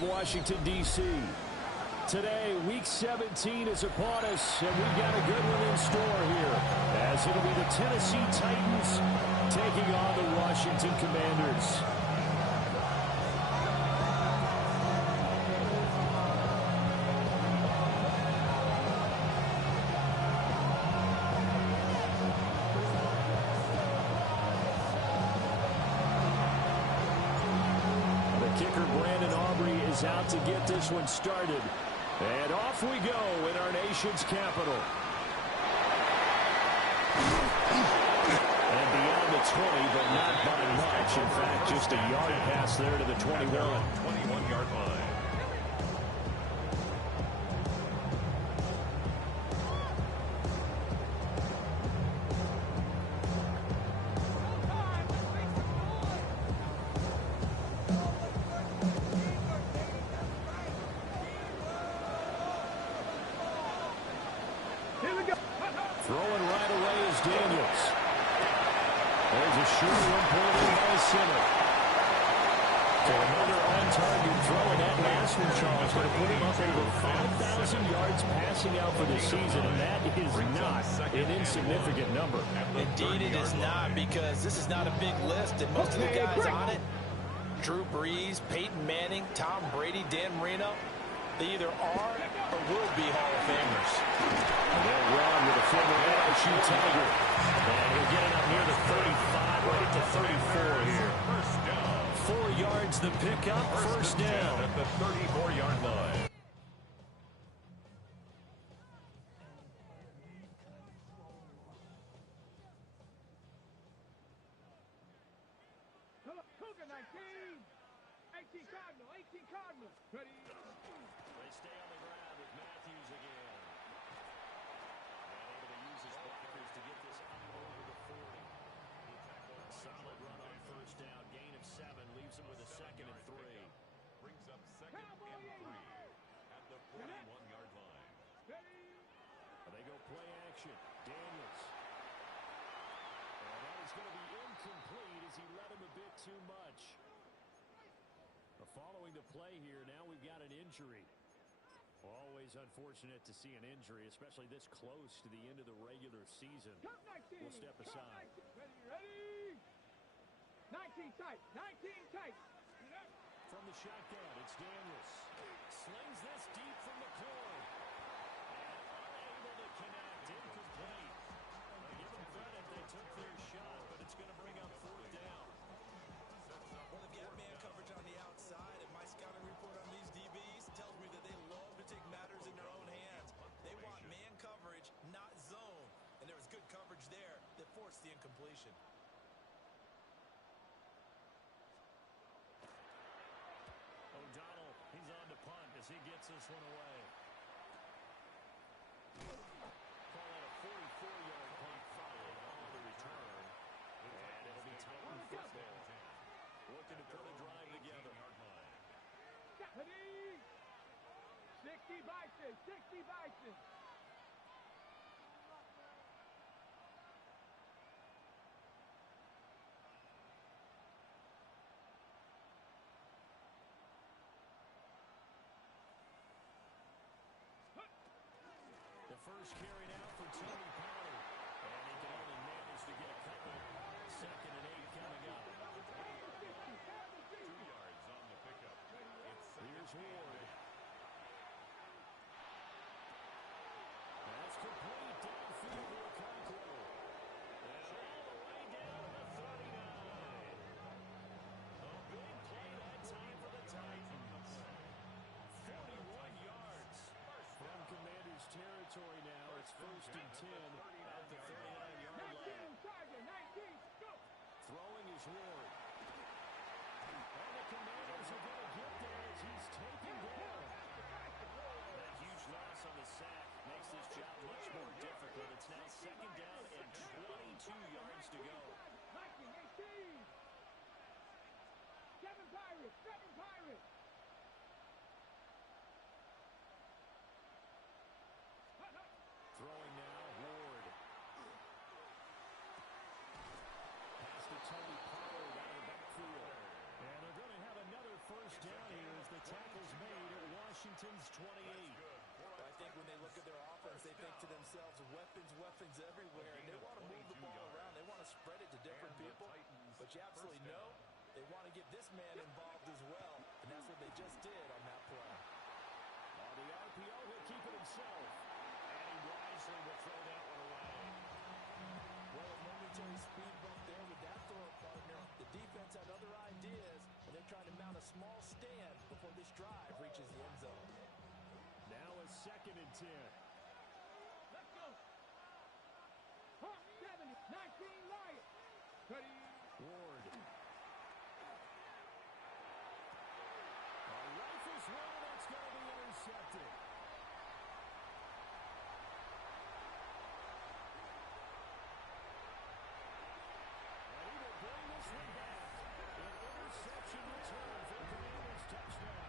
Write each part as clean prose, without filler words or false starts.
Washington, D.C. Today, Week 17 is upon us, and we've got a good one in store here, as it'll be the Tennessee Titans taking on the Washington Commanders. Out to get this one started. And off we go in our nation's capital. And beyond the 20, but not by much. In fact, just a yard pass there to the 21. 21-yard line. Throwing right away is Daniels. There's a short one pulled in by center. So another on-target throw, and that last one, Charles, going to put him up over 5,000 yards passing out for the season, and that is not an insignificant number. Indeed it is not, because this is not a big list, and most of the guys on it, Drew Brees, Peyton Manning, Tom Brady, Dan Marino, they either are or will be Hall of Famers. And they'll run with a former LSU Tiger. And he'll get it up near the 35, right at the 34 here. 4 yards the pickup, first down at the 34-yard line. Cougar 19. 18 Cardinal, 18 Cardinal. Ready? They stay on the ground with Matthews again. And able to use his blockers to get this up over the 40. Solid run on first down. Gain of 7. Leaves him with a second and 3. Brings up second and 3 at the 41-yard line. They go play action. Daniels. And that is going to be incomplete as he led him a bit too much. Following the play here, now we've got an injury. Always unfortunate to see an injury, especially this close to the end of the regular season. We'll step aside. Ready? 19 tight. 19 tight. From the shotgun, it's Daniels. Slings this deep from the corner. And unable to connect. Incomplete. Give them credit, they took their shot, but it's going to bring up fourth down. Well, if you have man coverage on the outside, and my scouting report on these DBs tells me that they love to take matters in their own hands. They want man coverage, not zone. And there was good coverage there that forced the incompletion. O'Donnell, he's on to punt as he gets this one away. Call it a 44-yard punt, 5 on the return. And it'll be Titan football. Looking to put a drive together. 60 Bison, 60 Bison. The first carry now for Tony Pollard. And he can only manage to get a couple. Second and 8 coming up. 2 yards on the pickup. Here's Ward. That's complete downfield to Okonkwo. And all the way down to the 39. A big play that time for the Titans. 41 yards from Commanders territory now. It's first and 10 at the 39-yard line. Throwing is Ward. And the Commanders are going to get there as he's taken down. That huge loss on the sack makes this job much more difficult. It's now second down and 22 yards to go. 18. 7 Pirates, 7 Pirates. Throwing now, Ward. Pass to Tony Pollard out of the backfield. And they're going to have another first down here as the tackle's Washington's 28. I think when they look at their offense, they think to themselves, weapons everywhere, and they want to move the ball around. They want to spread it to different people, but you absolutely know they want to get this man involved as well, and that's what they just did on that play. On the RPO, he'll keep it himself, and he wisely will throw that one away. Well, a momentary speed bump there with that throw partner. The defense had other ideas, and they're trying to mount a small stand before this drive reaches the end zone. Now a 2nd and 10. Let's go. Hawk 70, 19 Lions. Ready. Ward. A rifles one, and that's going to be intercepted. And he will bring this one back. An interception return for Commanders touchdown.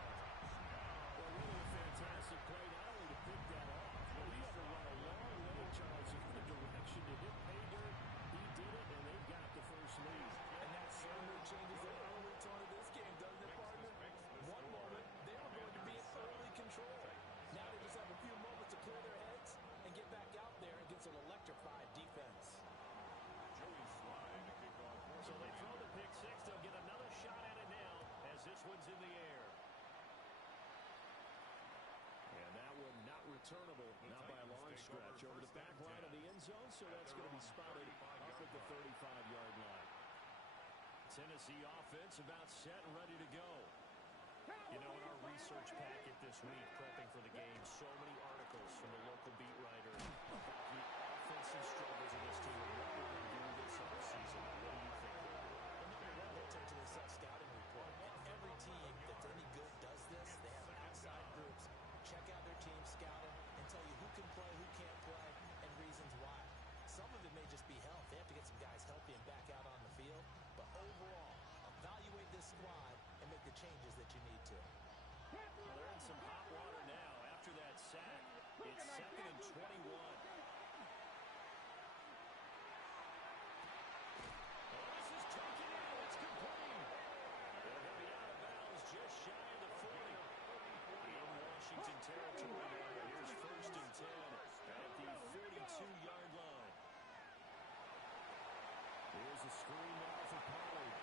Well, really a fantastic play, not only to pick that off, but he had to run a long way, Charles, in the direction to hit pay dirt. He did it, and they've got the first lead. And that certainly changes the early tone of this game, doesn't it, partner? One moment, they were going to be in early control. Now they just have a few moments to clear their heads and get back out there against an electrified defense. So they throw the pick six. They'll get another shot at it now as this one's in the air. And that one not returnable, not by a long stretch. Over the back line of the end zone, so that's going to be spotted up at the 35-yard line. Tennessee offense about set and ready to go. You know, in our research packet this week, prepping for the game, so many articles from the local beat writer about the offensive struggles of this team and what we're going to do this offseason. What do you think? Well, number one, they take to their self-scouting report. And every team that's any good does this. They have outside groups. Check out their team, scout them, and tell you who can play, who can't play, and reasons why. Some of it may just be health. They have to get some guys healthy and back out on the field. But overall, evaluate this squad and make the changes that you need to. Well, they're in some hot water now after that sack. It's 2nd and 21. Oh, this is taken out. It's complete. They're going to be out of bounds just shy of the 40. In Washington territory now. Here's 1st and 10 at the 42-yard line. Here's a screen now for Pollard.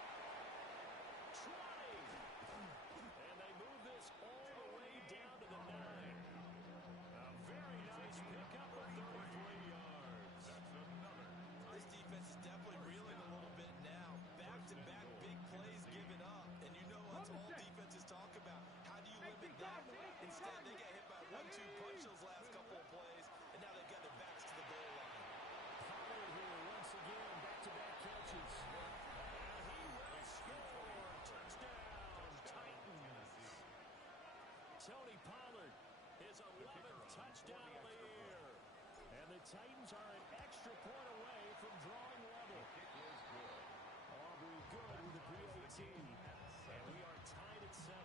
Trying. And they move this all the way down to the 9. A very nice pickup of 33 yards. This defense is definitely reeling a little bit now. Back-to-back big plays given up. And you know what all defenses talk about. How do you limit that? Instead, they get hit by 1-2 punch those last couple of plays, and now they've got their backs to the goal line. Pollard here once again, back-to-back catches. And he will score. Touchdown, Titans. Tony Pollard, his 11th touchdown of the year. And the Titans are an extra point away from drawing level. Aubrey good with the PAT. And we are tied at 7.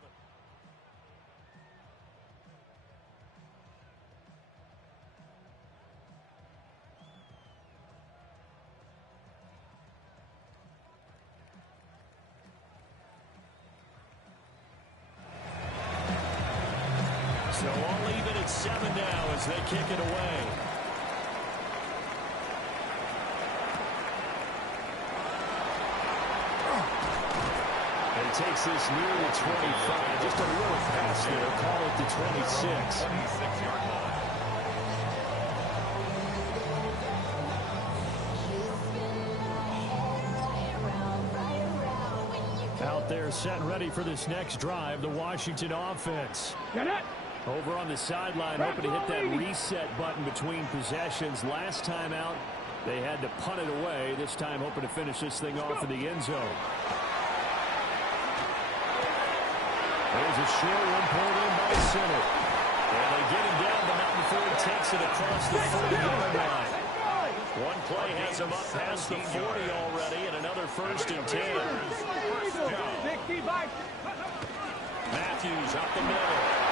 So all even at 7 now as they kick it away. And he takes this near the 25. Just a little pass there. Call it the 26. 26-yard line. Out there set and ready for this next drive, the Washington offense. Get it. Over on the sideline, hoping to hit that reset button between possessions. Last time out, they had to punt it away. This time, hoping to finish this thing off in the end zone. There's a short one pulled in by center. And they get him down, but not before he takes it across the 40-yard line. One play has him up past the 40 already, and another 1st and 10. Matthews up the middle.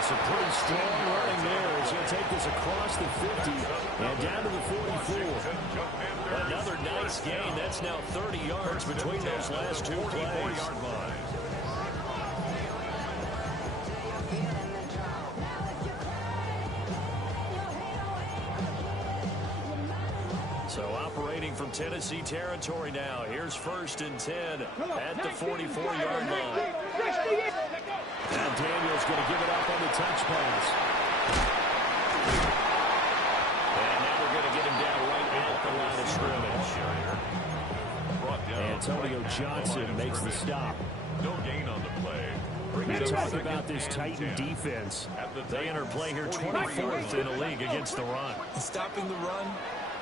It's a pretty strong running there as he'll take this across the 50 and down to the 44. Another nice gain. That's now 30 yards between those last two plays. operating from Tennessee territory now. Here's 1st and 10 at the 44-yard line. And Daniel's going to give it up on the touch pass. And now we're going to get him down right at the line of scrimmage. Antonio Johnson makes the stop. No gain on the play. We talk about this Titan defense. They enter play here 24th in the league against the run. Stopping the run,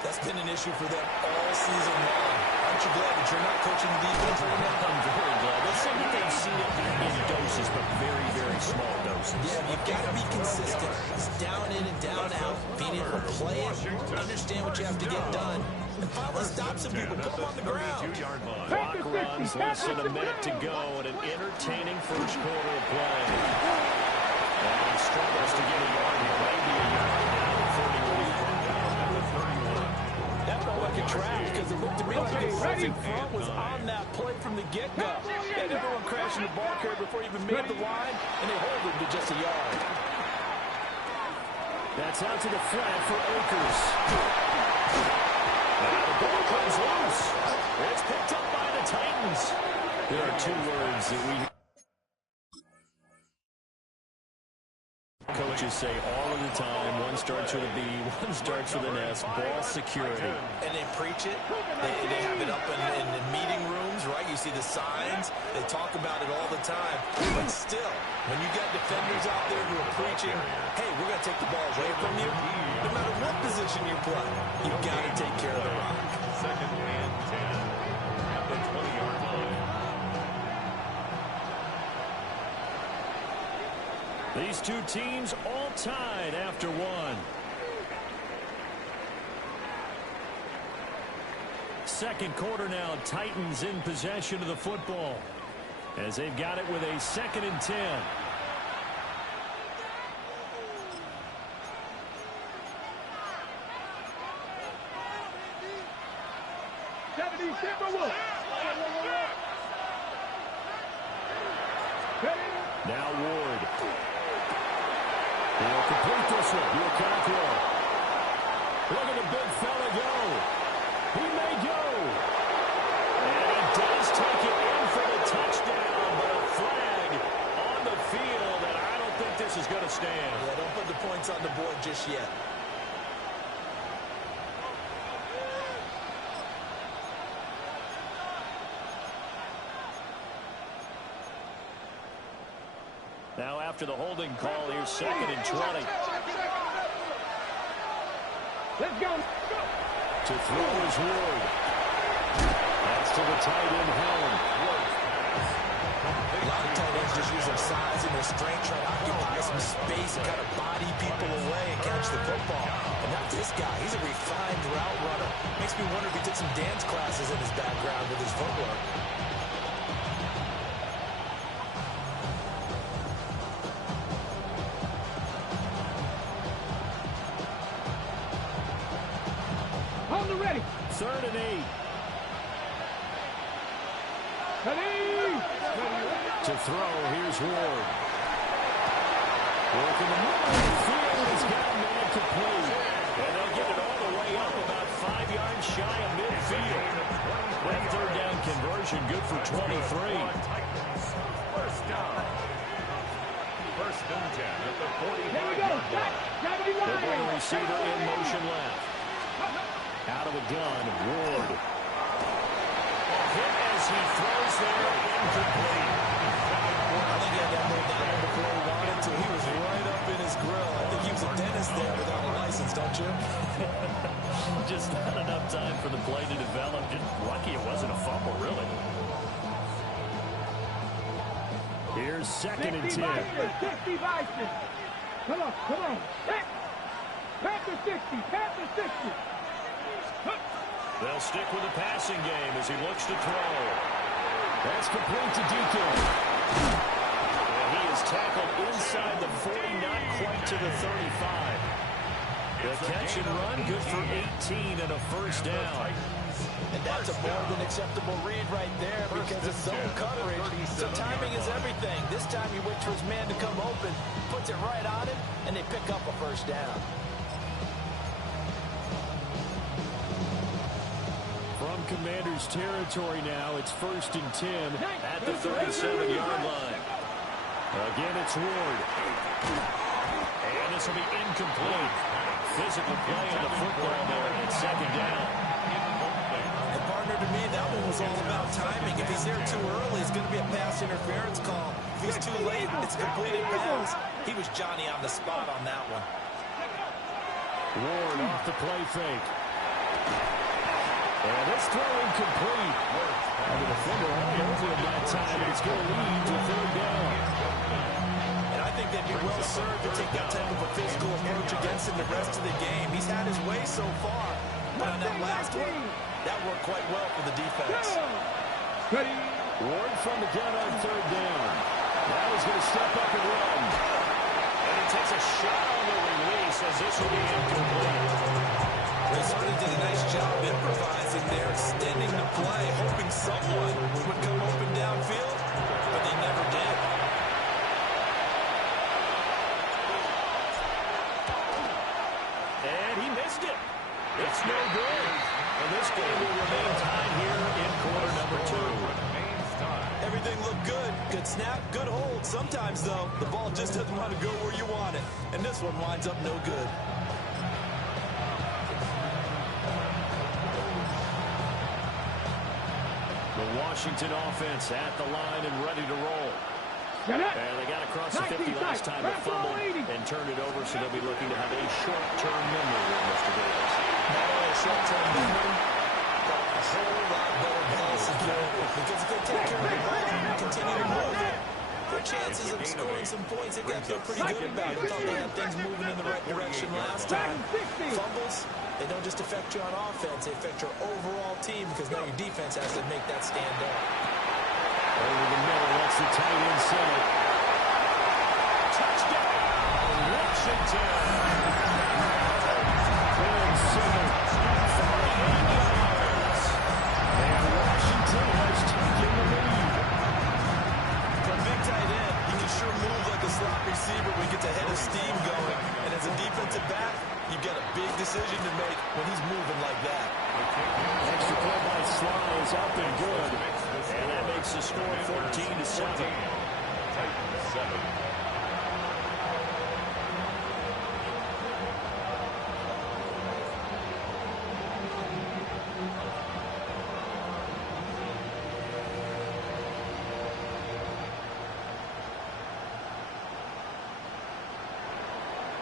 that's been an issue for them all season long. Aren't you glad that you're not coaching the defense right now? I'm very glad. They say that they've seen it in doses, but very, very small doses. Yeah, you've got to be consistent. It's down in and down out. Being able to play it, understand what you have to get done, and finally stop some people. Put them on the ground. Clock runs, less than a minute to go, and an entertaining first quarter of play. And he struggles to get a yard here. Maybe a yard down to 31. That felt like a trap because it looked to me like the defense in front was on that play from the get-go. They had everyone crashing the ball carrier before he even made the line, and they hold him to just a yard. That's out to the flat for Akers. Now the ball comes loose. It's picked up by the Titans. There are two words that we coaches say all of the time. One starts with a B, one starts with an S. Ball security. And they preach it. They have it up in meeting rooms, right? You see the signs. They talk about it all the time. But still, when you got defenders out there who are preaching, hey, we're going to take the ball away from you, no matter what position you play, you've got to take care of the rock. 2nd and 10 at the 20-yard line. These two teams all tied after one. Second quarter now, Titans in possession of the football as they've got it with a 2nd and 10. Now Ward. He'll complete this one. Look at the big fella go. He may go. And he does take it in for the touchdown, but a flag on the field, and I don't think this is going to stand. Yeah, don't put the points on the board just yet. Now after the holding call, here's 2nd and 20. Let's go. To throw is Ward. That's to the tight end, Helm. A lot of tight ends just use their size and their strength, try to occupy some space and kind of body people away and catch the football. But not this guy. He's a refined route runner. Makes me wonder if he took some dance classes in his background with his footwork. Ready. 3rd and 8. To throw, here's Ward. Working the middle of the field. He's got a man complete. And they'll get it all the way up about 5 yards shy of midfield. That 3rd down conversion good for 23. First down. 1st and 10 at the 45-yard line. The ball receiver in motion left. Out of the gun, Ward. Hit as he throws there, incomplete. I think he had that move down there before he wanted to. He was right up in his grill. I think he was a dentist there without a license, don't you? Just not enough time for the play to develop. Just lucky it wasn't a fumble, really. Here's 2nd and 10. 60 Bison. Come on. Panther 60. They'll stick with the passing game as he looks to throw. That's complete to Deacon. And he is tackled inside the 40, not quite to the 35. The catch and run, good for 18 and a 1st down. And that's a more than acceptable read right there because it's zone coverage. So timing is everything. This time he waits for his man to come open, puts it right on him, and they pick up a 1st down. Commanders territory now. It's 1st and 10 at the 37-yard line. Again, it's Ward. And this will be incomplete. Physical play on the football there, and it's 2nd down. And partner, to me, that one was all about timing. If he's there too early, it's going to be a pass interference call. If he's too late, it's a completed pass. He was Johnny on the spot on that one. Ward off the play fake. And this throw incomplete. And the defender all over him that time, and it's going to lead to 3rd down. And I think they'd be well served to take that type of a physical approach against him the rest of the game. He's had his way so far. But on that last one, that worked quite well for the defense. Ward from the gun on 3rd down. Now he's going to step up and run. And he takes a shot on the release as this will be incomplete. They certainly did a nice job improvising there, extending the play, hoping someone would come open downfield, but they never did. And he missed it. It's no good. And this game will remain tied here in quarter number 2. Everything looked good. Good snap, good hold. Sometimes, though, the ball just doesn't want to go where you want it. And this one winds up no good. The Washington offense at the line and ready to roll. And they got across the 50 last time, but fumbled and turned it over, so they'll be looking to have a short-term memory here, Mr. Davis. Not only a short-term memory, but a whole lot better ball security. Because if they take care of the ball and continue to move it, their chances of scoring some points, they got to feel pretty good about it. Thought they had things moving in the right direction last time. Fumbles, they don't just affect you on offense, they affect your overall team, because now your defense has to make that stand up. Over the middle, that's the tight end center. Touchdown, Washington! Good center, 48 yards. And Washington has taken the lead. For a big tight end, he can sure move like a slot receiver when he gets a head of steam going. And as a defensive back, you've got a big decision to make when he's moving like that. Extra play by Sly is up and good. And that makes the score 14-7. Titans 7.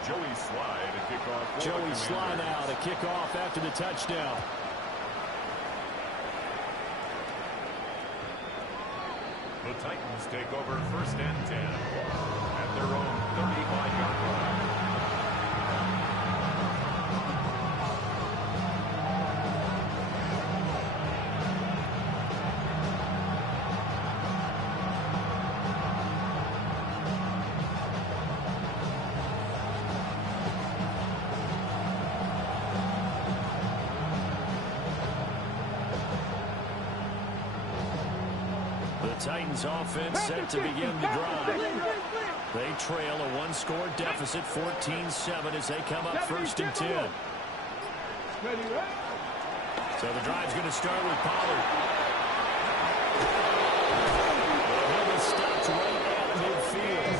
Joey Sly to kick off. Joey Sly now to kick off after the touchdown. The Titans take over 1st and 10 at their own 35-yard line. Titans offense set to begin the drive. They trail a one-score deficit, 14-7, as they come up 1st and 10. So the drive's going to start with Pollard. He'll be stopped right at midfield.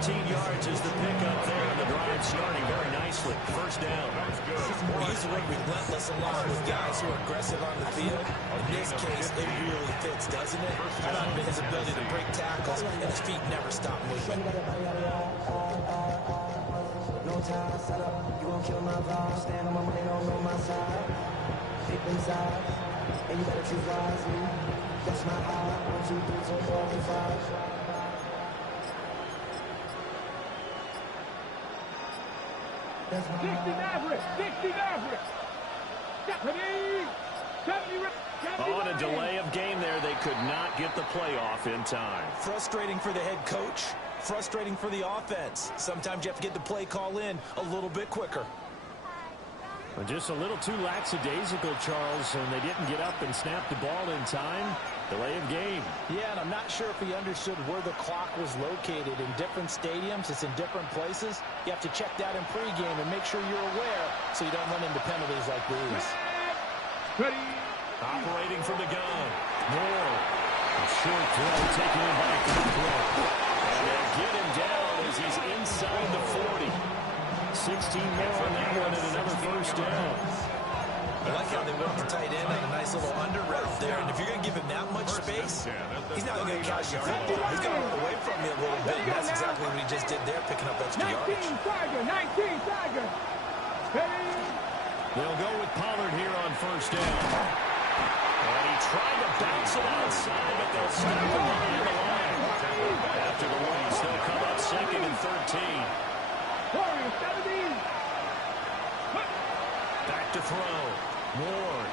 15 yards is the pickup there, and the drive starting very nicely. 1st down. We use the word relentless a lot with guys who are aggressive on the field. In this case, it really fits, doesn't it? Not only his ability to break tackles, and his feet never stop moving. No time, set up, you gon' kill my vibe. Stand on my money, don't know my side. Deep inside, and you better choose wisely. That's my high. 1, 2, 3, 4, 5. On a delay of game there, they could not get the playoff in time. Frustrating for the head coach, frustrating for the offense. Sometimes you have to get the play call in a little bit quicker. Just a little too lackadaisical, Charles, and they didn't get up and snap the ball in time. Delay of game. Yeah, and I'm not sure if he understood where the clock was located. In different stadiums, it's in different places. You have to check that in pregame and make sure you're aware so you don't run into penalties like these. Operating from the gun. Moore. A short throw taken in by Cockrell. And they get him down as he's inside the 40. 16 more on that one and another first down. I like how they went the tight end on a nice little under route there. And if you're going to give him that much space, he's not going to catch your football. He's going to run away from you a little bit. And that's exactly what he just did there, picking up extra yardage. 19 Tiger. They'll go with Pollard here on first down. And he tried to bounce it outside, but they'll stop him behind the line. After the loss, they'll come up second and 13. Back to throw. Ward.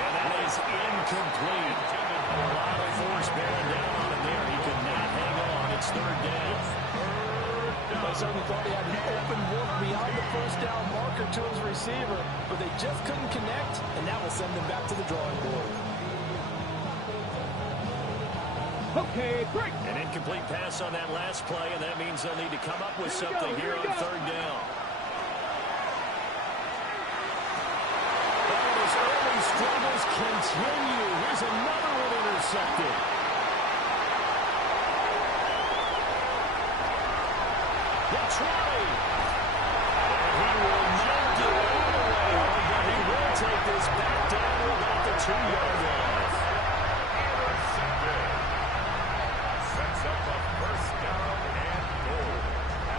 And that is incomplete. A lot of force bearing down on him there. He could not hang on. It's third down. I certainly thought he had an open look beyond the first down marker to his receiver, but they just couldn't connect, and that will send them back to the drawing board. Okay, break. An incomplete pass on that last play, and that means they'll need to come up with something here on third down. And his early struggles continue. Here's another one intercepted. They'll try. And he will not get all the way, but he will take this back down to about the 2-yard line. Sets up a first down and goal.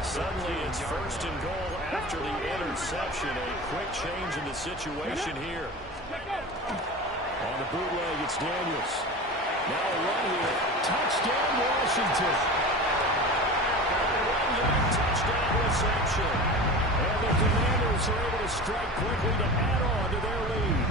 Suddenly it's first and goal after the interception. A quick change in the situation here. On the bootleg, it's Daniels. Now a run here. Touchdown, Washington. Touchdown reception. And the Commanders are able to strike quickly to add on to their lead.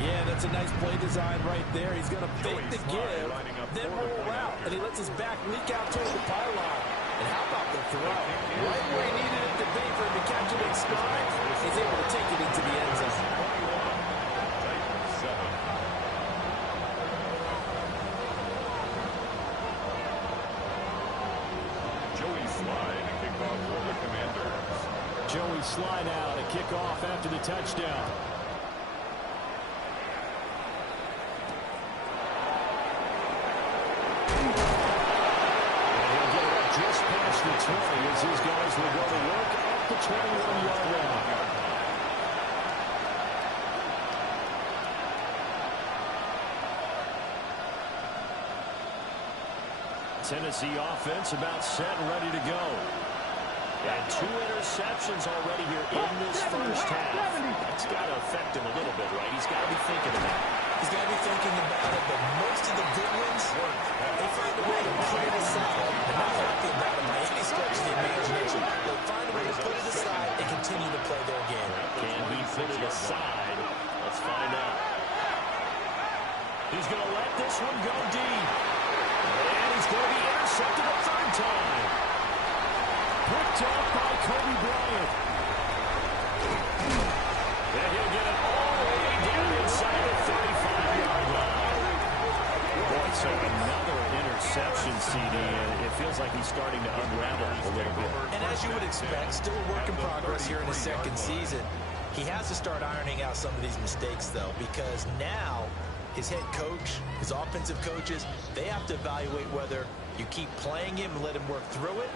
Yeah, that's a nice play design right there. He's going to fake the give, then roll out, and he lets his back leak out toward the pylon. And how about the throw? Right where he needed it to be for him to catch it in stride, he's able to take it into the end zone. Joey Slide out, a kickoff after the touchdown. And he'll get it up just past the 20 as these guys will go to work at the 21-yard line. Tennessee offense about set and ready to go. And 2 interceptions already here in this first half. That's got to affect him a little bit, right? He's got to be thinking about it. He's got to be thinking about it, but most of the good ones, they find a way to put it aside. They're not happy about it by any stretch of the imagination. They find a way to put it aside and continue to play their game. Can he put it aside? Let's find out. He's going to let this one go deep. And he's going to be intercepted a third time. Picked up by Kobe Bryant. And he'll get it all the way down inside the 35-yard line. Boy, so another interception, CD, and it feels like he's starting to unravel a little bit. And as you would expect, still a work in progress here in his second season. He has to start ironing out some of these mistakes, though, because now his head coach, his offensive coaches, they have to evaluate whether you keep playing him and let him work through it,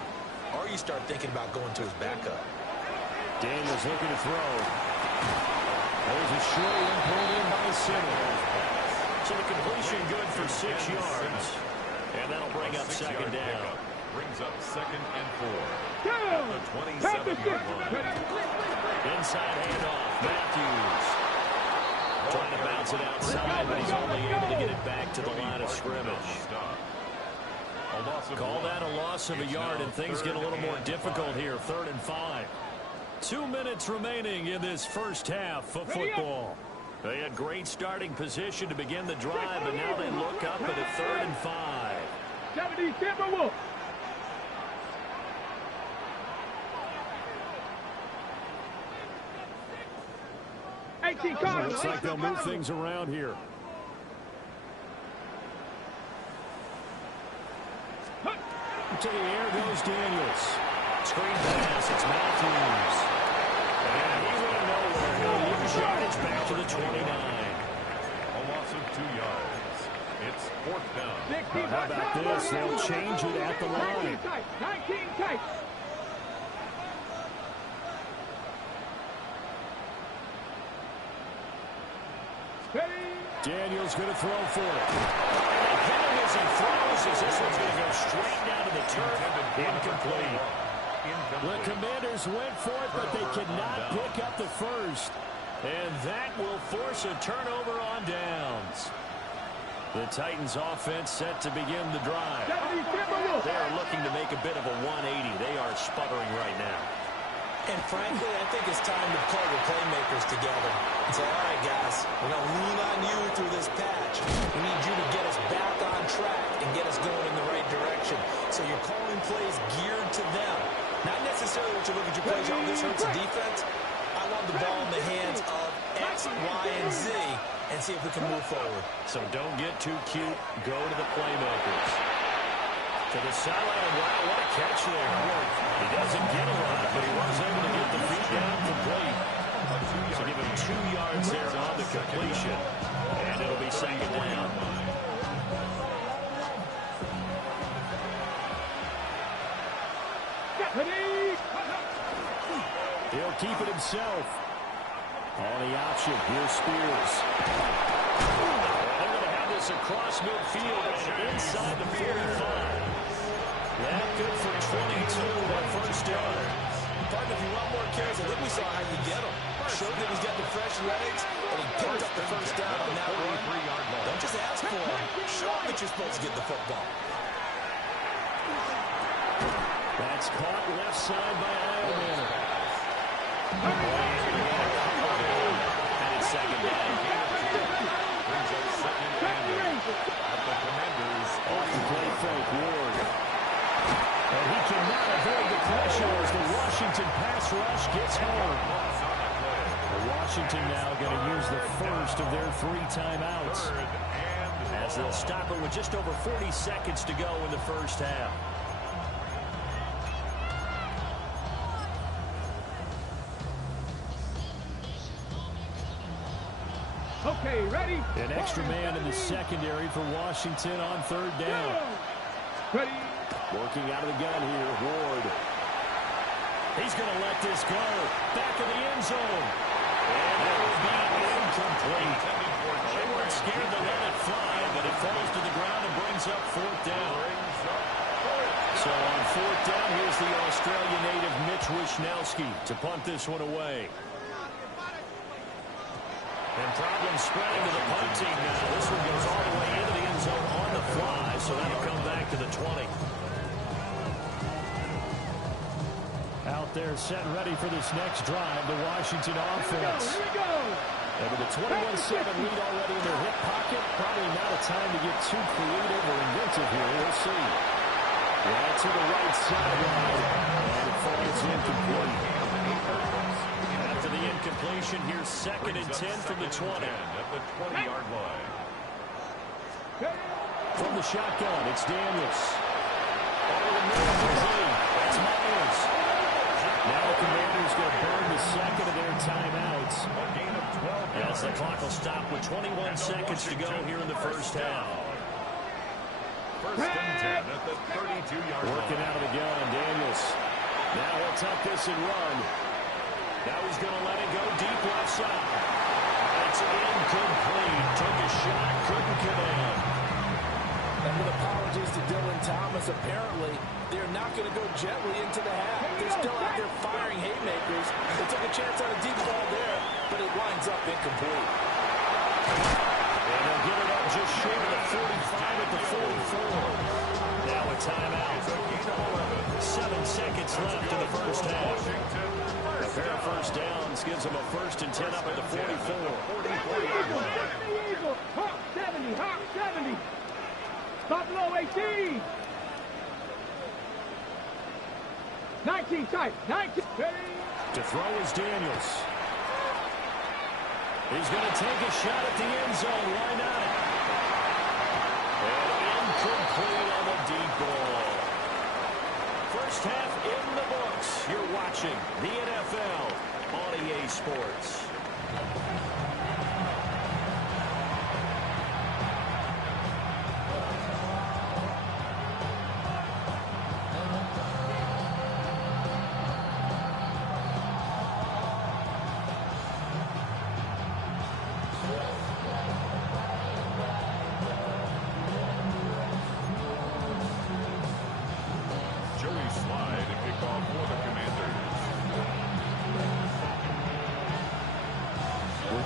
or you start thinking about going to his backup. Daniels looking to throw. There's a short one pulled in by Simmons. So the completion good for 6 yards. And that'll bring up second down. Brings up second and 4. At the 27-yard line. Inside handoff. Matthews. Trying to bounce it outside, but he's only able to get it back to the line of scrimmage. Call that a loss of a yard, and things get a little more difficult here. 3rd and 5. 2 minutes remaining in this first half of football. They had great starting position to begin the drive, and now they look up at a 3rd and 5. 70 Timberwolves. Looks like they'll move things around here. To the air goes Daniels. Screen pass, it's Matthews. And he went nowhere. He'll lose yardage back to the 29. A loss of 2 yards. It's 4th down. How about this? They'll change it at the line. 19 tight. Daniel's going to throw for it. Hitting as he throws as this one's going to go straight down to the turf. Incomplete. The Commanders went for it, but they cannot pick up the first. And that will force a turnover on downs. The Titans offense set to begin the drive. They are looking to make a bit of a 180. They are sputtering right now. And frankly, I think it's time to call the playmakers together and say, all right, guys, we're going to lean on you through this patch. We need you to get us back on track and get us going in the right direction. So you're calling plays geared to them. Not necessarily what you look at your plays, oh, this hurts the defense. I want the ball in the hands of X, Y, and Z and see if we can move forward. So don't get too cute. Go to the playmakers. To the sideline. Wow, what a catch there. He doesn't get a lot, but he was able to get the feet down complete. So give him 2 yards there on the completion. And it'll be 2nd down. He'll keep it himself. On the option, here's Spears. They're going to have this across midfield and inside the 45. That good for 22 on 1st down. Partner, if you want more carries, I think we saw how you get him. Showed that he's got the fresh legs, and he picked up the 1st down on that run. Don't just ask for him. Show him that you're supposed to get the football. That's caught left side by Ironman. And it's 2nd down. Brings up 2nd and 8 at the Commanders. Off the play fake, Ward. And he cannot avoid the pressure as the Washington pass rush gets home. Washington now going to use the first of their 3 timeouts as they'll stop it with just over 40 seconds to go in the 1st half. Okay, ready? An extra man in the secondary for Washington on 3rd down. Ready? Working out of the gun here, Ward. He's going to let this go. Back of the end zone. And it will be incomplete. They weren't scared to let it fly, but it falls to the ground and brings up 4th down. So on 4th down, here's the Australian native Mitch Wishnowsky to punt this one away. And problems spreading to the punt team now. This one goes all the way into the end zone on the fly, so that'll come back to the 20. Out there set and ready for this next drive, the Washington offense. Here we go. And with a 21-7 lead already in their hip pocket, probably not a time to get too creative or inventive here. We'll see. Right to the right sideline, and it falls incomplete. After the incompletion, here's 2nd and 10 from the 20. At the 20-yard line. From the shotgun, it's Daniels. Over the middle for Zane. That's Myers. Now the Commanders going to burn the 2nd of their timeouts. A gain of 12 As the clock will stop with 21 seconds to go here in the 1st half. 1st and 10 at the 32-yard line. Working out of the gun, Daniels. Now he'll tuck this and run. Now he's going to let it go deep left side. It's incomplete. Took a shot, couldn't connect. And with apologies to Dylan Thomas, apparently they're not going to go gently into the half. They're still out there firing haymakers. They took a chance on a deep ball there, but it winds up incomplete. And they'll give it up just short of the 45 at the 44. Now a timeout. 7 seconds left in the 1st half. A pair of 1st downs gives them a 1st and 10 up at the 44. Eagle. Hawk 70. Hawk 70. Buffalo 18. 19 tight. 19. To throw is Daniels. He's going to take a shot at the end zone. Why not? And incomplete on the deep ball. 1st half in the books. You're watching the NFL on EA Sports.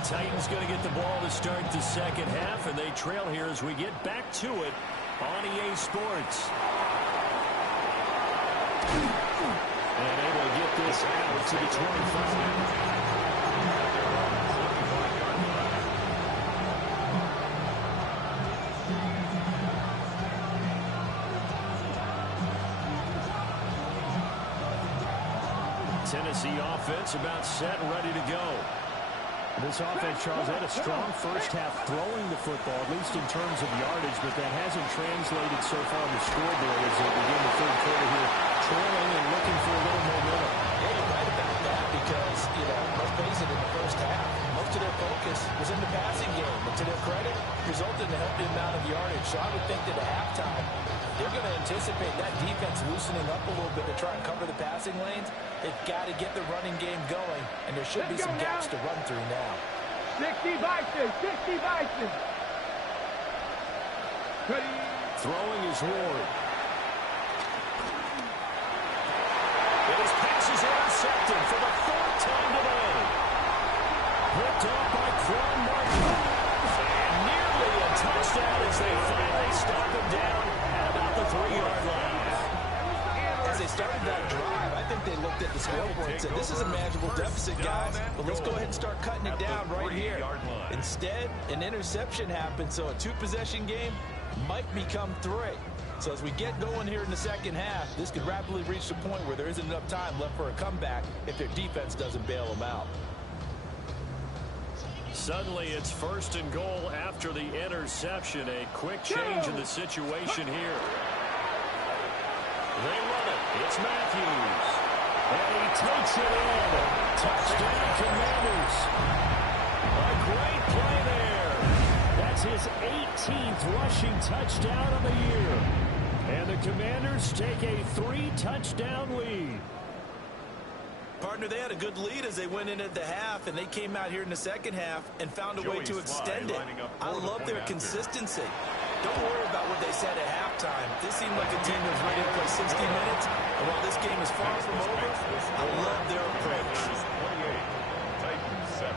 Titans going to get the ball to start the second half, and they trail here as we get back to it on EA Sports. And able to get this out to the 25. Tennessee offense about set and ready to go. This offense, Charles, had a strong first half throwing the football, at least in terms of yardage, but that hasn't translated so far on the scoreboard as they begin the third quarter here, trailing and looking for a little momentum. Yeah, you're right about that because, let's face it, in the first half, most of their focus was in the passing game. But to their credit, resulted in a healthy amount of yardage. So I would think that at halftime, they're going to anticipate that defense loosening up a little bit to try and cover the passing lanes. They've got to get the running game going, and there should be some gaps to run through now. 60 Bison, 60 Bison. Throwing is Ward. And his pass is intercepted for the fourth time today. Picked up by Quan Martin. And nearly a touchdown as they finally stop him down at about the 3-yard line. As they started that drive, I think they looked at the scoreboard and said, this is a manageable deficit, guys, but let's go ahead and start cutting it down right here. Instead, an interception happened, so a 2-possession game might become 3. So as we get going here in the second half, this could rapidly reach the point where there isn't enough time left for a comeback if their defense doesn't bail them out. Suddenly, it's 1st and goal after the interception. A quick change in the situation here. They run it. It's Matthews. And he takes it in. Touchdown, Commanders. A great play there. That's his 18th rushing touchdown of the year. And the Commanders take a 3-touchdown lead. Partner, they had a good lead as they went in at the half, and they came out here in the second half and found a way to extend it. I love their consistency. Don't worry about what they said at halftime. This seemed like a team that was ready to play 60 minutes, and while this game is far from over, I love their approach. 28, Titans 7.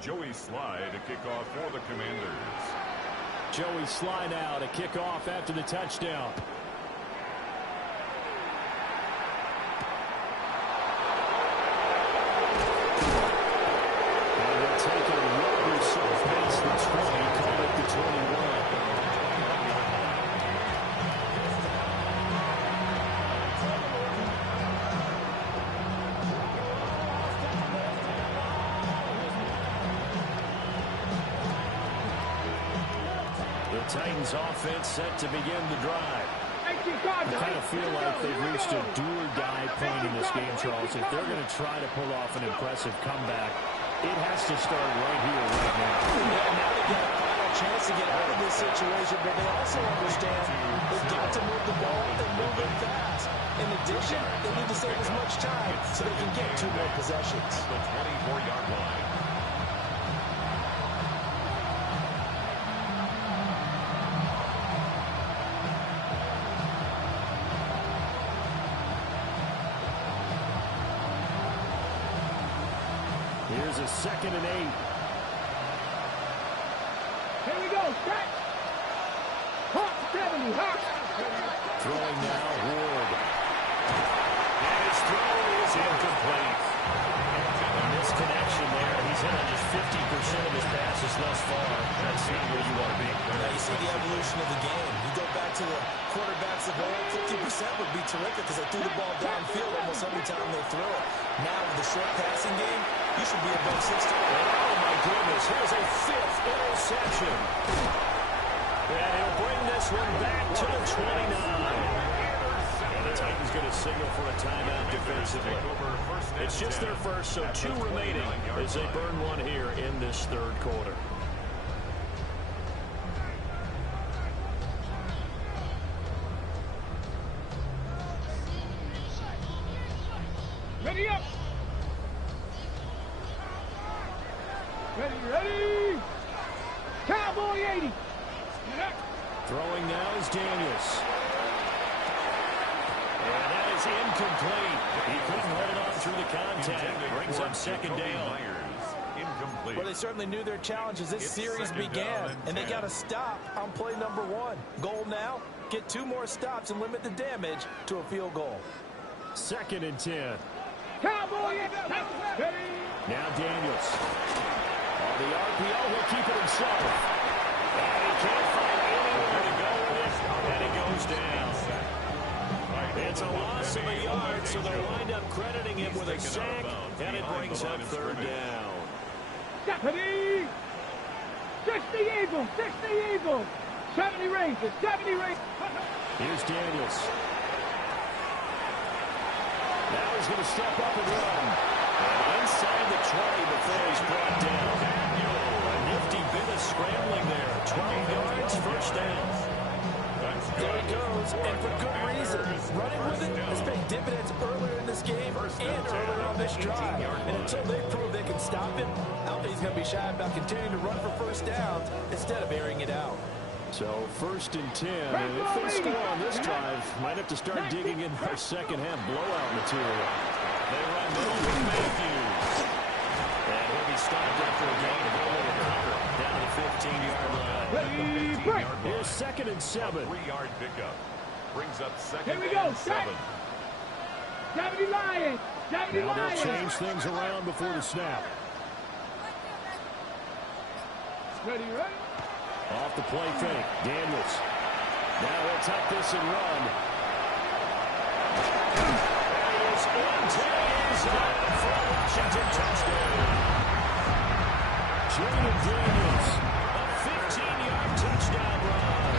Joey Sly to kick off for the Commanders. Joey Sly now to kick off after the touchdown. And they'll take a rubber surface the 20, call it the 21. Titans offense set to begin the drive. I kind of feel like they've reached a do-or-die point in this game, Charles. If they're going to try to pull off an impressive comeback, it has to start right here, right now. Yeah, now they get a final chance to get out of this situation, but they also understand they've got to move the ball and move it fast. In addition, they need to save as much time so they can get 2 more possessions. The 24-yard line. Here's a 2nd and 8. Here we go, set. Hot 70, hot. Throwing now, Ward. And his throw is incomplete. Misconnection there. He's hit on just 50% of his passes thus far. That's not where you want to be. Now you see the evolution of the game. You go back to the quarterbacks of old, 50% would be terrific because they threw the ball downfield almost every time they threw it. Now with the short passing game, you should be above 60. Oh, my goodness. Here's a 5th interception. And he'll bring this one back to the 29. And the Titans going to signal for a timeout defensively. It's just their first, so 2 remaining as they burn one here in this third quarter. Ready up. 80. Throwing now is Daniels. And that is incomplete. He couldn't hold on through the contact. Brings up second down. Incomplete. Well, they certainly knew their challenges. This series began, and they got to stop on play number 1. Goal now, get 2 more stops and limit the damage to a field goal. 2nd and 10. Cowboy. Now Daniels. On the RPO, he'll keep it himself. And he can't find anywhere to go with it. And he goes down. It's a loss of a yard, so they'll wind up crediting him with a sack, and it brings up 3rd down. 60. 60 Eagles. 60 Eagles. 70 Rangers. 70 Rangers. Here's Daniels. Now he's going to step up and run. And inside the 20 before he's brought down. A nifty bit of scrambling there. 12 yards, 1st down. There he goes, and for good reason. Running with it has paid dividends earlier in this game and earlier on this drive. And until they prove they can stop him, Alvey's going to be shy about continuing to run for 1st downs instead of airing it out. So 1st and 10, and if they score on this drive, might have to start digging in our second half blowout material. They run middle with Matthews. And he'll be stopped after a gain of only a cover down to the 15-yard line. Here's 2nd and 7. 3-yard pickup. Brings up 2nd Here we go. and 7. 70 Lions. 70 Now they'll Lions. change things around before the snap. Ready, ready. Off the play fake, Daniels. Now he'll tuck this and run. There he is into the end zone for a Washington touchdown. Jaden Daniels, a 15-yard touchdown run.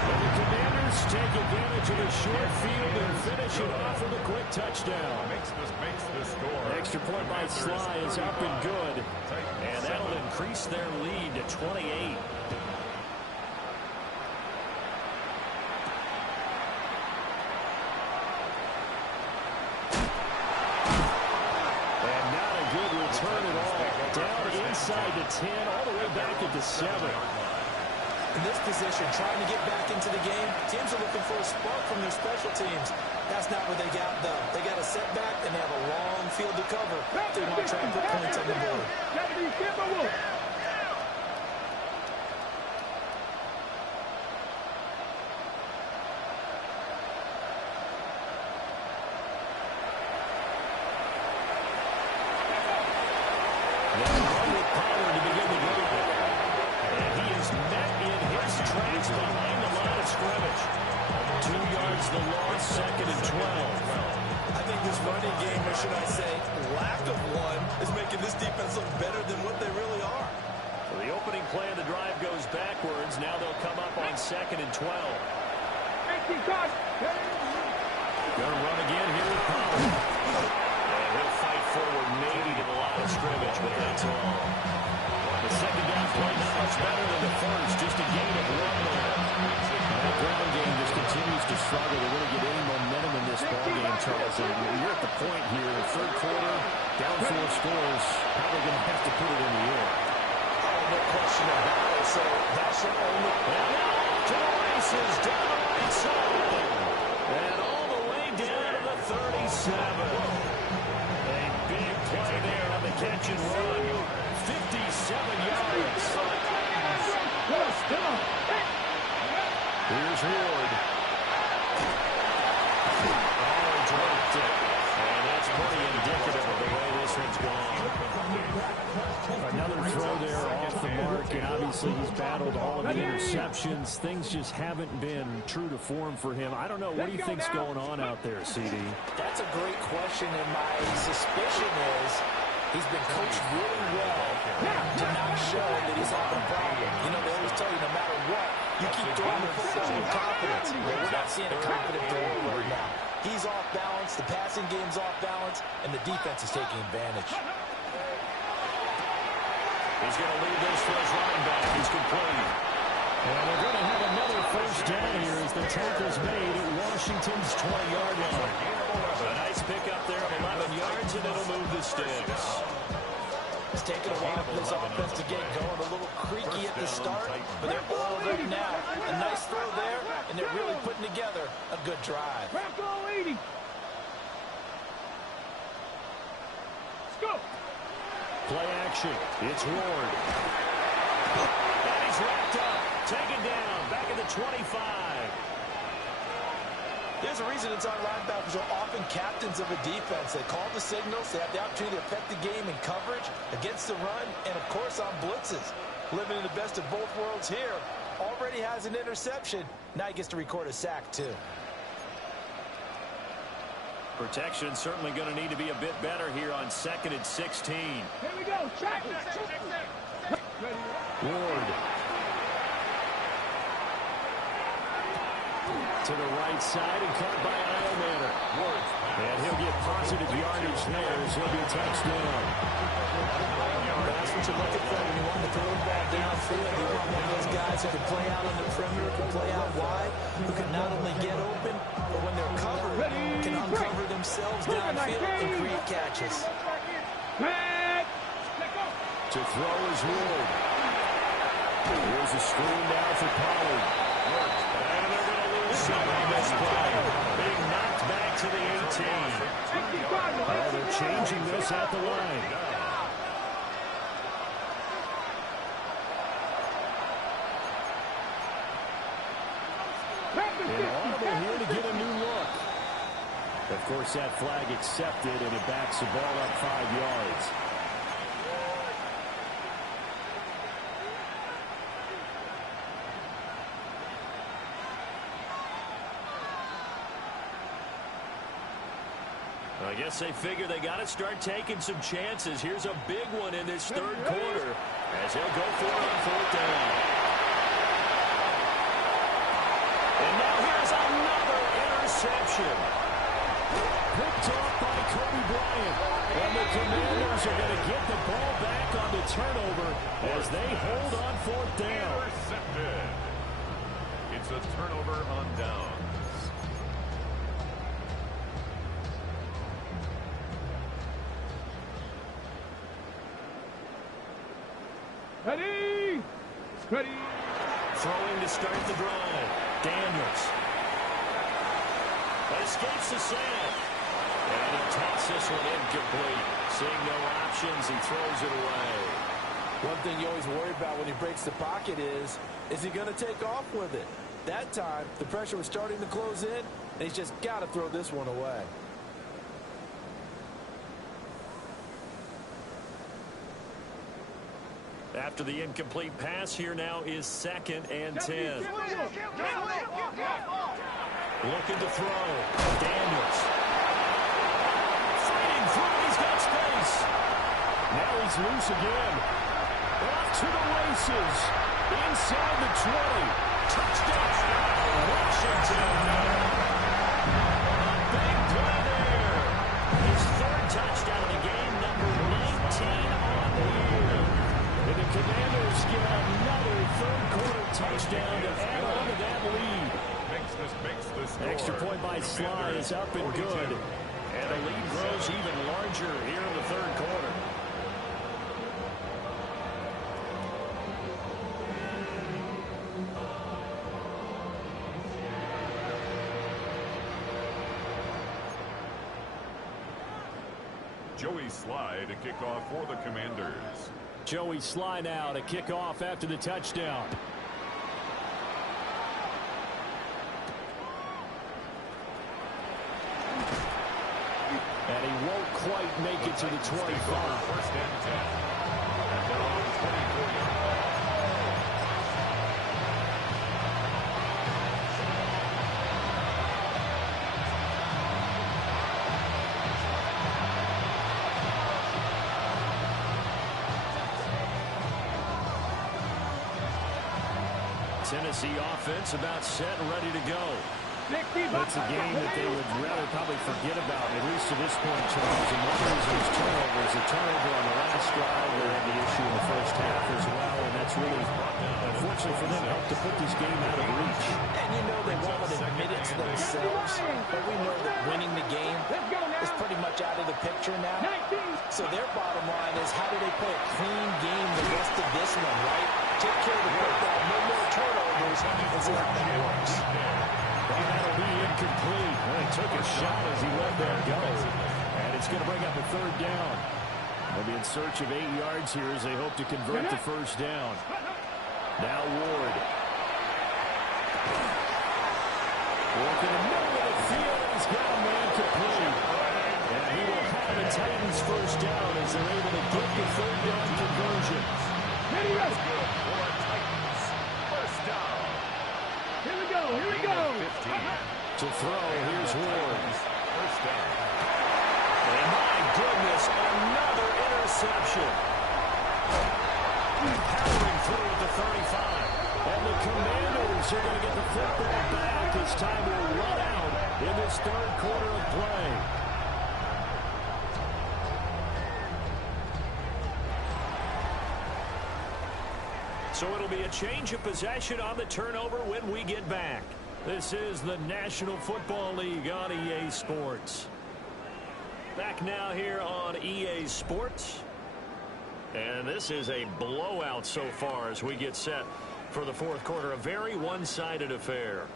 And the Commanders take advantage of the short field and finish it off with a quick touchdown. Makes the score. Extra point by Sly is up and good. And that'll increase their lead to 28. Turn it all down inside the 10, all the way back at the 7. In this position, trying to get back into the game, teams are looking for a spark from their special teams. That's not what they got, though. They got a setback, and they have a long field to cover. They want to try and put points on the board. 70 Timberwolves. The loss, 2nd and 12. I think this running game, or should I say lack of one, is making this defense look better than what they really are. So the opening play of the drive goes backwards. Now they'll come up on 2nd and 12. Gonna run again here with Powell. And he'll fight forward maybe to the line of scrimmage, but that's all. The second down play not much better than the first. Just a gain of 1 there. That ground game just continues to struggle to really get any momentum in this ball game, Charles. And you're at the point here, 3rd quarter, down 4 scores, probably going to have to put it in the air. Oh, no question about it. So that should only... And now to the races, down the right side. And all the way down to the 37. A big play there on the catch and run. 57 yards. Here's Ward. Oh, dropped it. And that's pretty indicative of the way this one's gone. Another throw there off the mark, and obviously he's battled all of the interceptions. Things just haven't been true to form for him. I don't know. What do you think's going on out there, CD? That's a great question, and my suspicion is he's been coached really well to not show that he's having a problem. You know, they always tell you no matter what, you keep throwing the football with confidence. Well, we're not seeing a confident thrower right now. He's off balance, the passing game's off balance, and the defense is taking advantage. He's going to leave this for his running back. He's complete. And they're going to have another 1st down here as the tackle's made at Washington's 20-yard line. A nice pickup there of 11 yards, and it'll move the sticks. It's taken a while for this offense to get going. A little creaky at the start, but they're all there now. A nice throw there, and they're really putting together a good drive. Bronco 80. Let's go. Play action. It's Ward. And he's wrapped up. Taken down. Back at the 25. There's a reason inside linebackers are often captains of a defense. They call the signals. They have the opportunity to affect the game in coverage, against the run, and, of course, on blitzes. Living in the best of both worlds here. Already has an interception. Now he gets to record a sack, too. Protection certainly going to need to be a bit better here on 2nd and 16. Here we go. Check. Ward. To the right side and caught by Iomanner. And he'll get positive yardage there as he'll be touchdown. That's what you're looking for when you want to throw the ball downfield. You want one of those guys who can play out on the perimeter, can play out wide, who can not only get open, but when they're covered, can uncover themselves downfield and create catches. To throw is Ward. Here's a screen now for Pollard. And they're going to lose some on this play. Being knocked back to the 18. Oh, they're changing this at the line. An audible here to get a new look. Of course, that flag accepted, and it backs the ball up 5 yards. I guess they figure they got to start taking some chances. Here's a big one in this third quarter as he'll go for it on 4th down. And now here's another interception. Picked off by Kobe Bryant. And the Commanders are going to get the ball back on the turnover as they hold on 4th down. Intercepted. It's a turnover on downs. Ready. Throwing to start the drive. Daniels. Escapes the sack. And he'll toss this one incomplete. Seeing no options, he throws it away. One thing you always worry about when he breaks the pocket is he going to take off with it? That time, the pressure was starting to close in, and he's just got to throw this one away. After the incomplete pass, here now is 2nd and 10. Looking to throw. Daniels. Fighting through. He's got space. Now he's loose again. Off to the races. Inside the 20. Touchdown. Washington. A big play there. His 3rd touchdown of the game, number 19 on the year. And the Commanders get another third-quarter touchdown to add on to that lead. Makes the Extra point by Sly is up and good. And the lead grows even larger here in the 3rd quarter. Joey Sly to kick off for the Commanders. Joey Sly now to kick off after the touchdown. And he won't quite make it to the 25. 1st and 10. At their own 24-yard line. Tennessee offense about set and ready to go. It's a game that they would rather probably forget about, at least to this point, Charles. And one reason is turnovers. A turnover on the last drive, they had the issue in the first half as well, and that's really, unfortunately for them, helped to put this game out of reach. And you know they won't admit it to themselves, but we know that winning the game is pretty much out of the picture now. So their bottom line is, how do they play a clean game the rest of this one, right? Take care of the football, no more turnovers, and see how that works. Well, that'll be incomplete. Well, he took a shot as he let that go. And it's going to bring up a third down. They'll be in search of 8 yards here as they hope to convert the first down. Now Ward. Working the middle of the field. He's got a man complete. And he will have the Titans first down as they're able to get the third down conversion. Here we go. To throw, here's Ward. First down. And my goodness, another interception. Powering through at the 35. And the Commanders are going to get the football back as time will run out in this third quarter of play. So it'll be a change of possession on the turnover when we get back. This is the National Football League on EA Sports. Back now here on EA Sports. And this is a blowout so far as we get set for the fourth quarter. A very one-sided affair.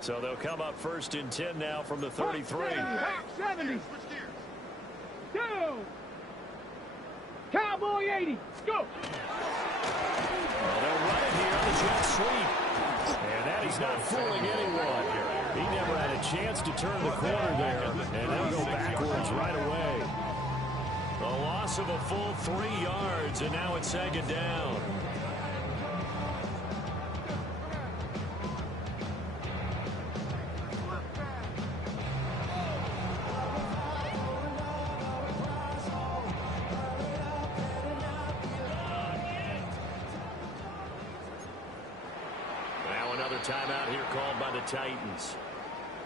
So they'll come up first and 10 now from the 33. 70. Go. Cowboy 80. Go. Well, they'll run it here on the jet sweep. And that is not fooling anyone. He never had a chance to turn the corner there. And they'll go backwards right away. A loss of a full 3 yards, and now it's second down. Timeout here called by the Titans.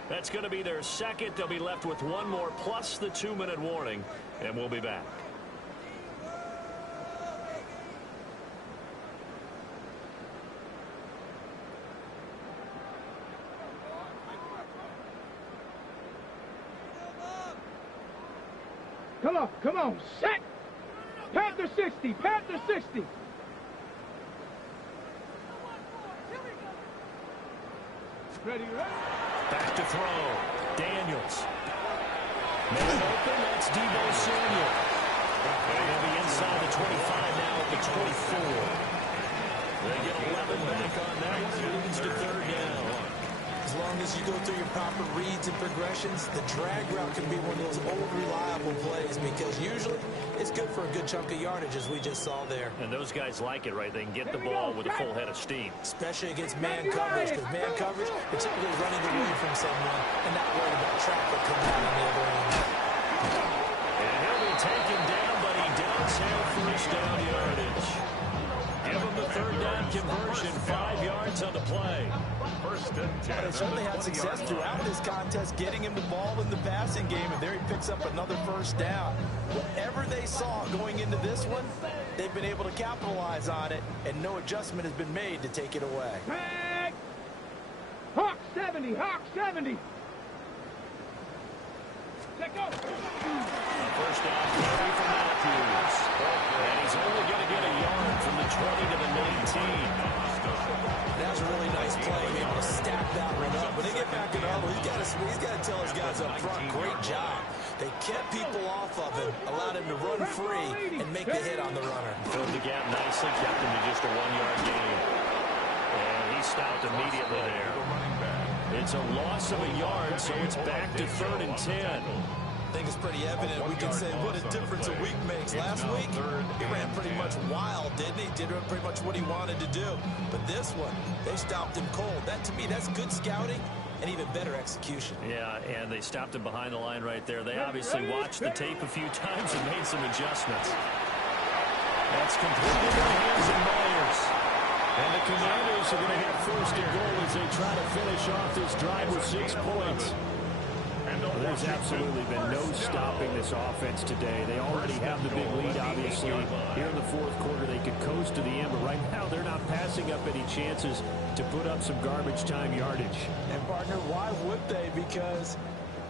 That's going to be their second. They'll be left with one more plus the 2-minute warning, and we'll be back. Come on, set. Panther 60, Panther 60. Ready. Back to throw. Daniels. Man open, that's Deebo Samuel. And he'll be inside the 25 now at the 24. They get 11 back on that one. Moves to third down. As long as you go through your proper reads and progressions, the drag route can be one of those old reliable plays because usually it's good for a good chunk of yardage, as we just saw there. And those guys like it, right? They can get the ball with a full head of steam. Especially against man coverage, because man coverage, you're typically running away from someone and not worried about traffic coming out on the other end. And he'll be taken down, but he does have first down yardage. Give him the third down conversion, 5 yards on the play. First and 10. They certainly had success throughout this contest getting him the ball in the passing game, and there he picks up another first down. Whatever they saw going into this one, they've been able to capitalize on it, and no adjustment has been made to take it away. Tag. Hawk 70, Hawk 70. Let go. First down carry for Matthews. And he's only going to get a yard from the 20 to the 19. That was a really nice play, able to stack that one up. When they get back in huddle, he's got to tell his guys up front, great job. They kept people off of him, allowed him to run free and make the hit on the runner. Filled the gap nicely, kept him to just a 1-yard gain. And he stopped immediately there. It's a loss of a yard, so it's back to 3rd and 10. I think it's pretty evident. We can say what a difference a week makes. Last week, he ran pretty much wild, didn't he? Did pretty much what he wanted to do. But this one, they stopped him cold. That, to me, that's good scouting and even better execution. Yeah, and they stopped him behind the line right there. They obviously watched the tape a few times and made some adjustments. That's completely in the hands of Myers. And the Commanders are going to have first and goal as they try to finish off this drive with 6 points. There's absolutely been no stopping this offense today. They already have the big lead, obviously. Here in the fourth quarter, they could coast to the end, but right now they're not passing up any chances to put up some garbage time yardage. And, partner, why would they? Because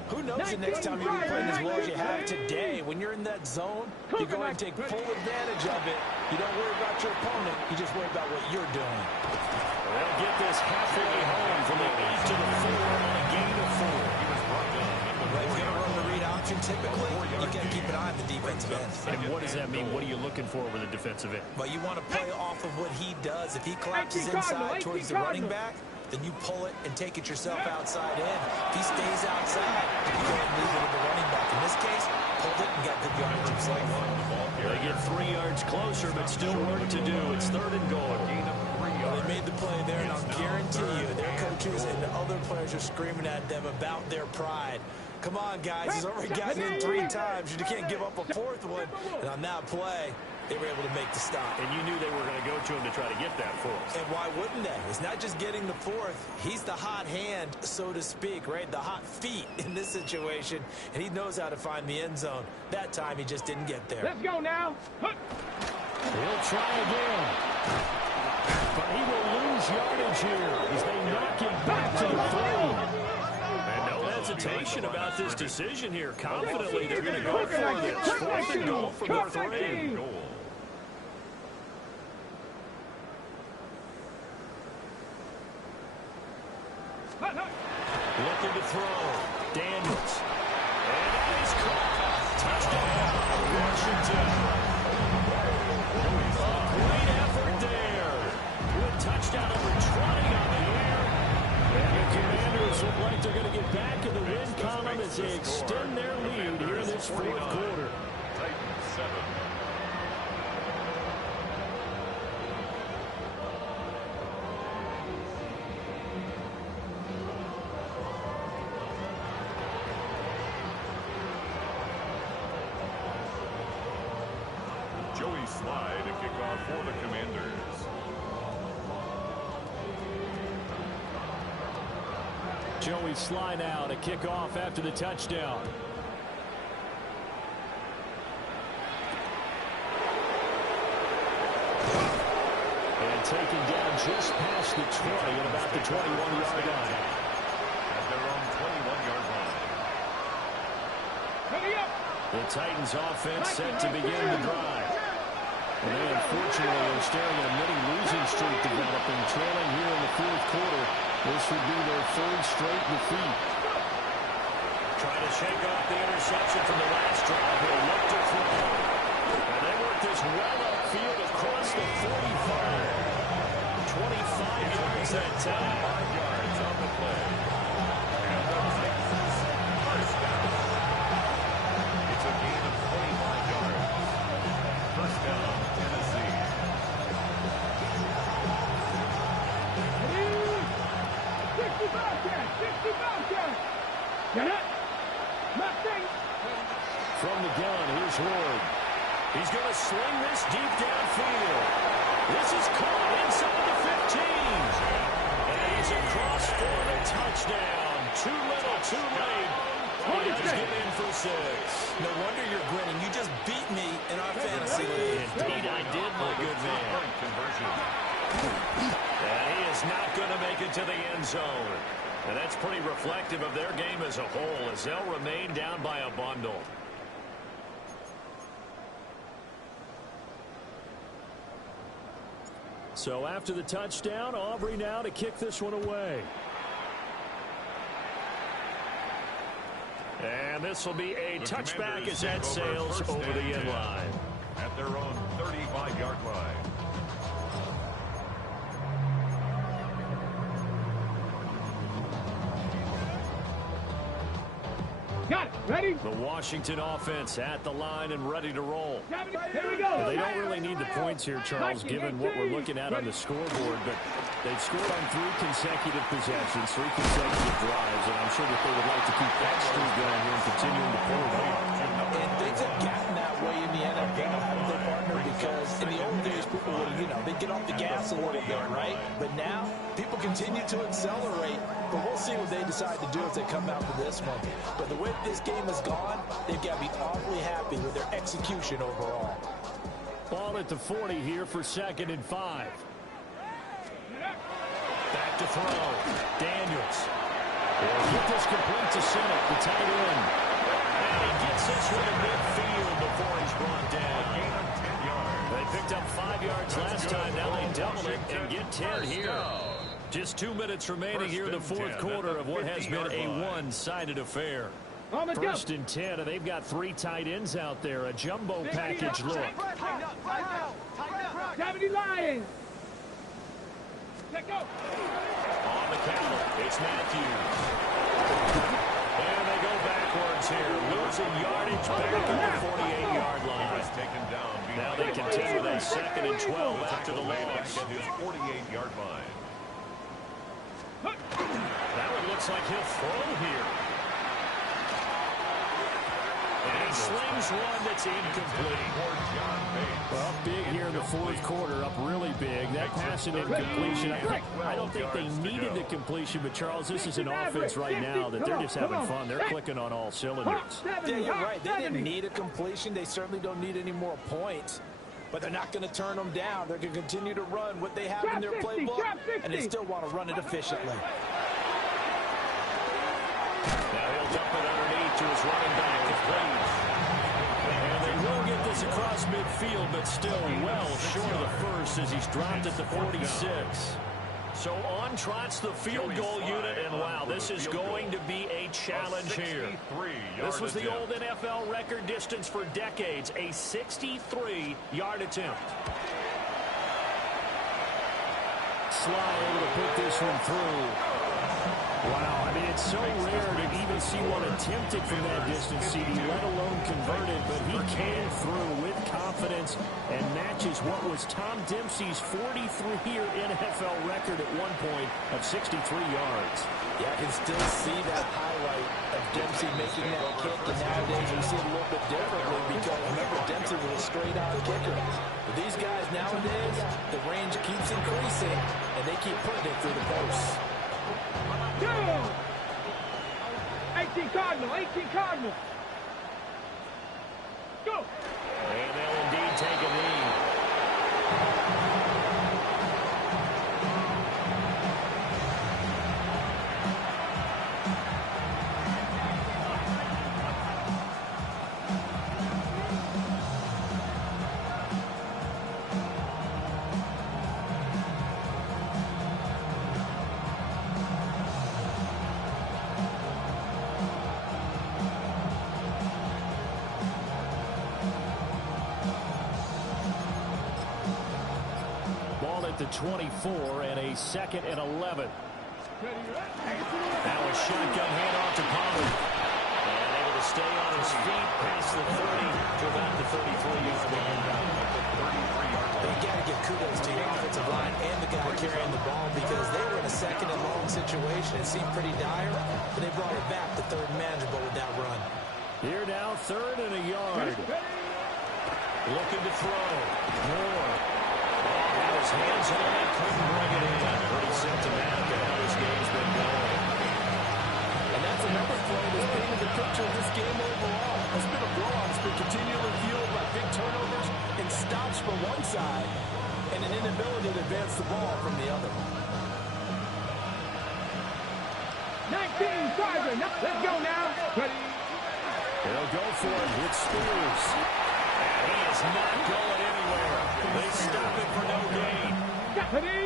who knows the next time you'll be playing as well as you have today. When you're in that zone, you go and take full advantage of it. You don't worry about your opponent. You just worry about what you're doing. They'll get this halfway home from the 8 to the 4 on a gain of 4. Right, if you're going to run the read option, typically, you got to keep an eye on the defensive end. And what does that mean? What are you looking for with a defensive end? Well, you want to play off of what he does. If he collapses inside towards the running back, then you pull it and take it yourself outside in. If he stays outside, you go ahead and leave it with the running back. In this case, pulled it and got good yardage himself. They get 3 yards closer, but still work to do. It's 3rd and goal. They made the play there, and I'll guarantee you their coaches and the other players are screaming at them about their pride. Come on, guys. He's already gotten in 3 times. You can't give up a 4th one. And on that play, they were able to make the stop. And you knew they were going to go to him to try to get that 4th. And why wouldn't they? It's not just getting the 4th. He's the hot hand, so to speak, right? The hot feet in this situation. And he knows how to find the end zone. That time, he just didn't get there. Let's go now. He'll try again. But he will lose yardage here as they knock him back to the 3. And no hesitation about this decision here. Confidently, they're going to go for this. 4th and goal from their 3. Looking to throw. Daniels. And that is caught. Touchdown, Washington. A great effort there. Good touchdown number 20 on the air. And the Commanders look like they're going to get back in the win column as they extend their lead here in this 4th quarter. Titans 7. Joey Slide to kick off for the Commanders. Joey Slide now to kick off after the touchdown. And taken down just past the 20 at about the 21-yard line. At their own 21-yard line. Ready up. The Titans offense set to begin the drive. And they unfortunately are staring at a mini losing streak developing, trailing here in the 4th quarter. This would be their 3rd straight defeat. Trying to shake off the interception from the last drive. He'll look to throw. And they work this well upfield across the 45. 25 yards that time. 5 yards on the play. And the Titans first down. It's a gain of 25 yards. First down, Tennessee. 65 catch. 65 catch. Get it. Nothing. From the gun, here's Ward. He's going to sling this deep downfield. This is caught inside the 15. And he's across for the touchdown. Too little, too late. He's getting in for 6. No wonder you're grinning. You just beat me in our fantasy league. Indeed, I did, my good man. Point conversion. And he is not going to make it to the end zone. And that's pretty reflective of their game as a whole as they'll remain down by a bundle. So after the touchdown, Aubrey now to kick this one away. And this will be a The touchback Commanders as that take over sails first over the and end 10 line. At their own 35-yard line. Got it. Ready? The Washington offense at the line and ready to roll. Here we go. They don't really need the points here, Charles, given what we're looking at on the scoreboard, but They've scored on 3 consecutive possessions, 3 consecutive drives, and I'm sure that they would like to keep that streak going here and continuing to pull it off. And things have gotten that way in the NFL, haven't they, partner? Because in the old days, people would, they'd get off the gas a little bit, right? But now, people continue to accelerate, but we'll see what they decide to do as they come out for this one. But the way this game has gone, they've got to be awfully happy with their execution overall. Ball at the 40 here for 2nd and 5. Back to throw. Daniels. He'll get this complete to Sinnott, the tight end. And he gets this one to midfield before he's brought down. Gain of 10 yards. They picked up 5 yards last time. Now they double it and get 10 here. Just 2 minutes remaining here in the 4th quarter of what has been a one-sided affair. 1st and 10, and they've got 3 tight ends out there. A jumbo package look. 70 Lions. Let go. On the counter, it's Matthews. And they go backwards here, losing yardage back at the 48-yard line. Now they continue that 2nd and 12 after the loss. At his 48-yard line. That one looks like he'll throw here. And he slings one that's incomplete. Well, big here in the 4th quarter, up really big. That pass and incompletion, I don't think they needed the completion, but Charles, this is an offense right now that they're just having fun. They're clicking on all cylinders. Yeah, you're right. They didn't need a completion. They certainly don't need any more points. But they're not going to turn them down. They're going to continue to run what they have in their playbook, and they still want to run it efficiently. Now he'll dump it underneath to his running back, Please. And they will get this across midfield, but still well short of the first as he's dropped at the 46. So on trots the field goal unit, and wow, this is going to be a challenge here. This was the old NFL record distance for decades, a 63-yard attempt. Sly able to put this one through. Wow, I mean, it's so rare to even see one attempted from that distance, CD, let alone converted, but he came through with confidence and matches what was Tom Dempsey's 43-year NFL record at one point of 63 yards. Yeah, I can still see that highlight of Dempsey making that kick, and nowadays we see it a little bit differently because, remember, Dempsey was a straight-out kicker. But these guys nowadays, the range keeps increasing, and they keep putting it through the posts. 18 Cardinal, 18 Cardinal. Go. And they'll indeed take a knee. The 24 and a 2nd and 11. Now a shotgun handoff to Pollard. And able to stay on his feet past the 30 to about the 33-yard line. You got to give kudos to your offensive line and the guy carrying the ball because they were in a 2nd and long situation. It seemed pretty dire, but they brought it back to 3rd and manageable with that run. Here now, 3rd and a yard. Looking to throw. Moore. Had his hands on it, couldn't bring it in. Pretty symptomatic of how this game's been going. And that's another play that's painted the picture of this game overall. It's been a blowout. It's been continually fueled by big turnovers and stops from one side and an inability to advance the ball from the other. 19 Tiger. Let's go now. Ready. They'll go for it with Spears. And he is not going anywhere. They stop it for no gain.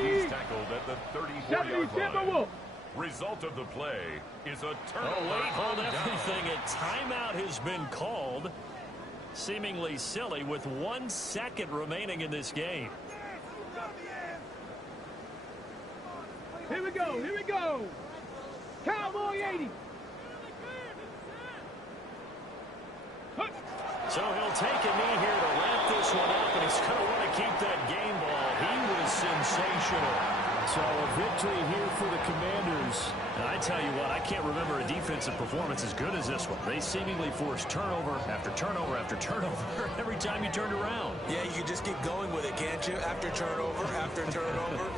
He's tackled at the 34-yard line. Result of the play is a turnover. Oh, wait, hold everything. A timeout has been called. Seemingly silly with 1 second remaining in this game. Here we go. Here we go. Cowboy 80. So he'll take a knee here to wrap this one up, and he's going to want to keep that game ball. He was sensational. So a victory here for the Commanders. And I tell you what, I can't remember a defensive performance as good as this one. They seemingly forced turnover after turnover after turnover every time you turned around. Yeah, you can just keep going with it, can't you? After turnover.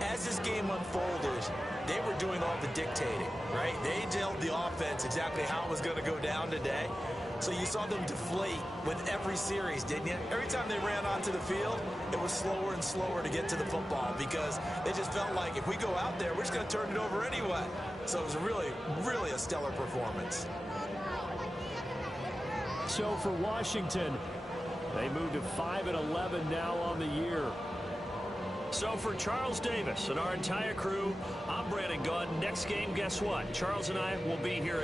As this game unfolded, they were doing all the dictating, right? They told the offense exactly how it was going to go down today. So you saw them deflate with every series, didn't you? Every time they ran onto the field, it was slower and slower to get to the football because they just felt like if we go out there, we're just going to turn it over anyway. So it was really a stellar performance. So for Washington, they moved to 5-11 now on the year. So for Charles Davis and our entire crew, I'm Brandon Gaudin. Next game, guess what? Charles and I will be here again.